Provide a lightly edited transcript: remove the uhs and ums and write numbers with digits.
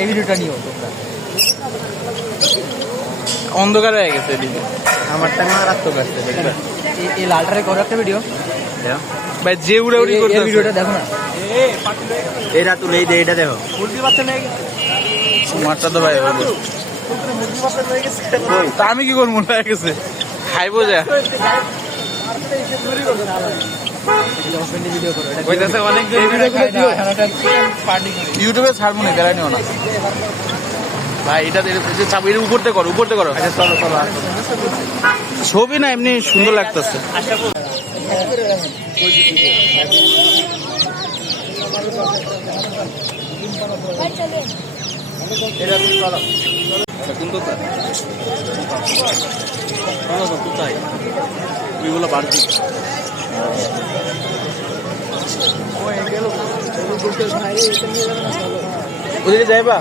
এই ভিডিওটা নিও তোমরা। অন্ধকার হয়ে গেছে এদিকে, আমারটা মারাত্মক আসছে দেখবে। এই লালটারে করো একটা ভিডিও ভাই, যে উড়ে উড়ি করতে ভিডিওটা দেখো না, এটা তুলে এই যে এটা দেখো মারটা তো ভাই হলো। তা আমি কি করবো, হয়ে গেছে খাইবো যা। ভিডিও করো এটা কইতাছে অনেক দিন ইউটিউবে ছাড়বো না, বেড়াই নিও না ভাই। এটা চাপ, এটা উপরতে করো, উপরতে করো। আচ্ছা চলো চলো ছবি না এমনি সুন্দর লাগতেছে। কোথায় ওইগুলো বাড়তি ওদিকে যাইবা।